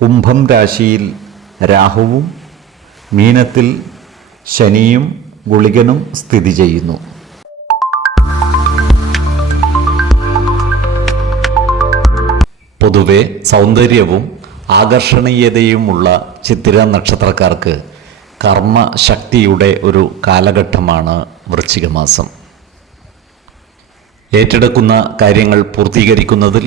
കുംഭം രാശിയിൽ രാഹുവും മീനത്തിൽ ശനിയും ഗുളികനും സ്ഥിതി ചെയ്യുന്നു. പൊതുവെ സൗന്ദര്യവും ആകർഷണീയതയുമുള്ള ചിത്തിര നക്ഷത്രക്കാർക്ക് കർമ്മശക്തിയുടെ ഒരു കാലഘട്ടമാണ് വൃശ്ചികമാസം. ഏറ്റെടുക്കുന്ന കാര്യങ്ങൾ പൂർത്തീകരിക്കുന്നതിൽ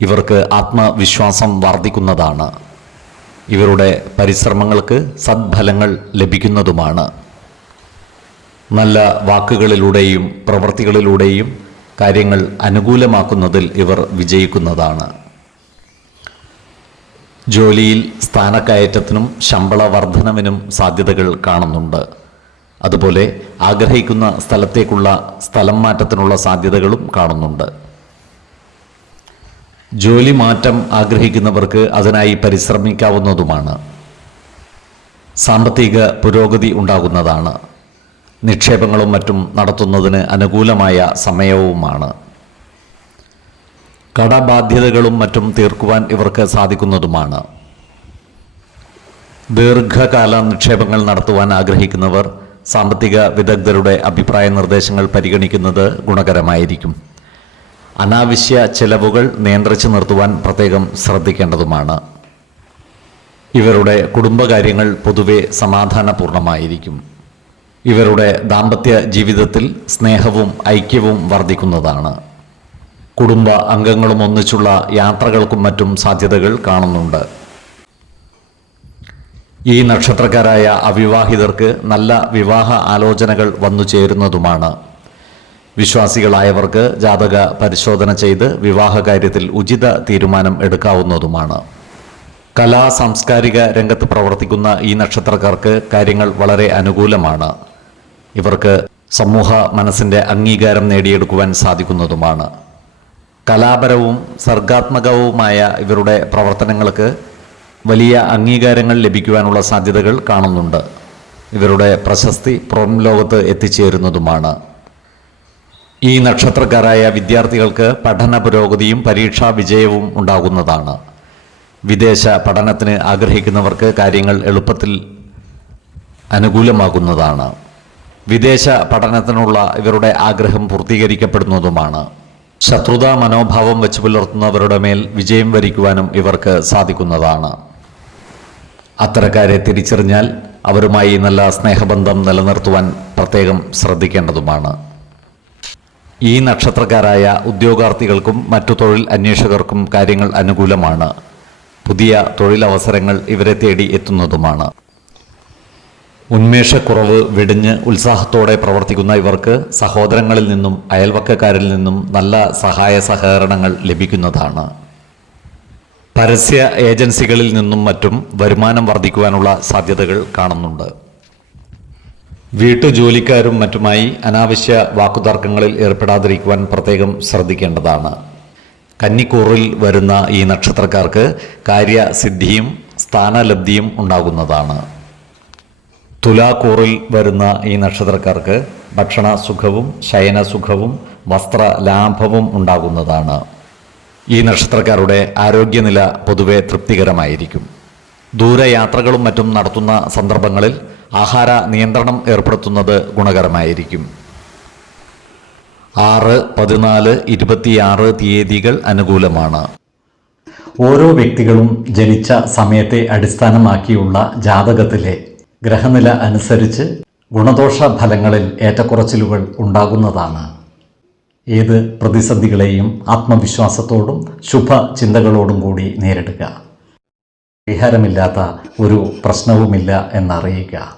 ഇവർക്ക് ആത്മവിശ്വാസം വർദ്ധിക്കുന്നതാണ്. ഇവരുടെ പരിശ്രമങ്ങൾക്ക് സദ്ഫലങ്ങൾ ലഭിക്കുന്നതുമാണ്. നല്ല വാക്കുകളിലൂടെയും പ്രവൃത്തികളിലൂടെയും കാര്യങ്ങൾ അനുകൂലമാക്കുന്നതിൽ ഇവർ വിജയിക്കുന്നതാണ്. ജോലിയിൽ സ്ഥാനക്കയറ്റത്തിനും ശമ്പള വർധനവിനും സാധ്യതകൾ കാണുന്നുണ്ട്. അതുപോലെ ആഗ്രഹിക്കുന്ന സ്ഥലത്തേക്കുള്ള സ്ഥലം മാറ്റത്തിനുള്ള സാധ്യതകളും കാണുന്നുണ്ട്. ജോലി മാറ്റം ആഗ്രഹിക്കുന്നവർക്ക് അതിനായി പരിശ്രമിക്കാവുന്നതുമാണ്. സാമ്പത്തിക പുരോഗതി ഉണ്ടാകുന്നതാണ്. നിക്ഷേപങ്ങളും മറ്റും നടത്തുന്നതിന് അനുകൂലമായ സമയവുമാണ്. കടബാധ്യതകളും മറ്റും തീർക്കുവാൻ ഇവർക്ക് സാധിക്കുന്നതുമാണ്. ദീർഘകാല നിക്ഷേപങ്ങൾ നടത്തുവാൻ ആഗ്രഹിക്കുന്നവർ സാമ്പത്തിക വിദഗ്ധരുടെ അഭിപ്രായ നിർദ്ദേശങ്ങൾ പരിഗണിക്കുന്നത് ഗുണകരമായിരിക്കും. അനാവശ്യ ചെലവുകൾ നിയന്ത്രിച്ചു നിർത്തുവാൻ പ്രത്യേകം ശ്രദ്ധിക്കേണ്ടതുമാണ്. ഇവരുടെ കുടുംബകാര്യങ്ങൾ പൊതുവെ സമാധാനപൂർണമായിരിക്കും. ഇവരുടെ ദാമ്പത്യ ജീവിതത്തിൽ സ്നേഹവും ഐക്യവും വർദ്ധിക്കുന്നതാണ്. കുടുംബ അംഗങ്ങളും ഒന്നിച്ചുള്ള യാത്രകൾക്കും മറ്റും സാധ്യതകൾ കാണുന്നുണ്ട്. ഈ നക്ഷത്രക്കാരായ അവിവാഹിതർക്ക് നല്ല വിവാഹ ആലോചനകൾ വന്നു ചേരുന്നതുമാണ്. വിശ്വാസികളായവർക്ക് ജാതക പരിശോധന ചെയ്ത് വിവാഹ കാര്യത്തിൽ ഉചിത തീരുമാനം എടുക്കാവുന്നതുമാണ്. കലാ സാംസ്കാരിക രംഗത്ത് പ്രവർത്തിക്കുന്ന ഈ നക്ഷത്രക്കാർക്ക് കാര്യങ്ങൾ വളരെ അനുകൂലമാണ്. ഇവർക്ക് സമൂഹ മനസ്സിന്റെ അംഗീകാരം നേടിയെടുക്കുവാൻ സാധിക്കുന്നതുമാണ്. കലാപരവും സർഗാത്മകവുമായ ഇവരുടെ പ്രവർത്തനങ്ങൾക്ക് വലിയ അംഗീകാരങ്ങൾ ലഭിക്കുവാനുള്ള സാധ്യതകൾ കാണുന്നുണ്ട്. ഇവരുടെ പ്രശസ്തി പുറം ലോകത്ത് എത്തിച്ചേരുന്നതുമാണ്. ഈ നക്ഷത്രക്കാരായ വിദ്യാർത്ഥികൾക്ക് പഠന പുരോഗതിയും പരീക്ഷാ വിജയവും ഉണ്ടാകുന്നതാണ്. വിദേശ പഠനത്തിന് ആഗ്രഹിക്കുന്നവർക്ക് കാര്യങ്ങൾ എളുപ്പത്തിൽ അനുകൂലമാകുന്നതാണ്. വിദേശ പഠനത്തിനുള്ള ഇവരുടെ ആഗ്രഹം പൂർത്തീകരിക്കപ്പെടുന്നതുമാണ്. ശത്രുതാ മനോഭാവം വെച്ച് പുലർത്തുന്നവരുടെ മേൽ വിജയം വരിക്കുവാനും ഇവർക്ക് സാധിക്കുന്നതാണ്. അത്തരക്കാരെ തിരിച്ചറിഞ്ഞാൽ അവരുമായി നല്ല സ്നേഹബന്ധം നിലനിർത്തുവാൻ പ്രത്യേകം ശ്രദ്ധിക്കേണ്ടതുമാണ്. ഈ നക്ഷത്രക്കാരായ ഉദ്യോഗാർത്ഥികൾക്കും മറ്റു തൊഴിൽ അന്വേഷകർക്കും കാര്യങ്ങൾ അനുകൂലമാണ്. പുതിയ തൊഴിലവസരങ്ങൾ ഇവരെ തേടി എത്തുന്നതുമാണ്. ഉന്മേഷക്കുറവ് വെടിഞ്ഞ് ഉത്സാഹത്തോടെ പ്രവർത്തിക്കുന്ന ഇവർക്ക് സഹോദരങ്ങളിൽ നിന്നും അയൽവക്കക്കാരിൽ നിന്നും നല്ല സഹായ സഹകരണങ്ങൾ ലഭിക്കുന്നതാണ്. പരസ്യ ഏജൻസികളിൽ നിന്നും മറ്റും വരുമാനം വർദ്ധിക്കുവാനുള്ള സാധ്യതകൾ കാണുന്നുണ്ട്. വീട്ടുജോലിക്കാരും മറ്റുമായി അനാവശ്യ വാക്കുതർക്കങ്ങളിൽ ഏർപ്പെടാതിരിക്കുവാൻ പ്രത്യേകം ശ്രദ്ധിക്കേണ്ടതാണ്. കന്നിക്കൂറിൽ വരുന്ന ഈ നക്ഷത്രക്കാർക്ക് കാര്യസിദ്ധിയും സ്ഥാനലബ്ധിയും ഉണ്ടാകുന്നതാണ്. തുലാക്കൂറിൽ വരുന്ന ഈ നക്ഷത്രക്കാർക്ക് ഭക്ഷണ സുഖവും ശയനസുഖവും വസ്ത്ര ലാഭവും ഉണ്ടാകുന്നതാണ്. ഈ നക്ഷത്രക്കാരുടെ ആരോഗ്യനില പൊതുവെ തൃപ്തികരമായിരിക്കും. ദൂരയാത്രകളും മറ്റും നടത്തുന്ന സന്ദർഭങ്ങളിൽ ആഹാര നിയന്ത്രണം ഏർപ്പെടുത്തുന്നത് ഗുണകരമായിരിക്കും. ആറ് പതിനാല് ഇരുപത്തിയാറ് തീയതികൾ അനുകൂലമാണ്. ഓരോ വ്യക്തികളും ജനിച്ച സമയത്തെ അടിസ്ഥാനമാക്കിയുള്ള ജാതകത്തിലെ ഗ്രഹനില അനുസരിച്ച് ഗുണദോഷ ഫലങ്ങളിൽ ഏറ്റക്കുറച്ചിലുകൾ ഉണ്ടാകുന്നതാണ്. ഏത് പ്രതിസന്ധികളെയും ആത്മവിശ്വാസത്തോടും ശുഭ ചിന്തകളോടും കൂടി നേരിടുക. പരിഹാരമില്ലാത്ത ഒരു പ്രശ്നവുമില്ല എന്നറിയുക.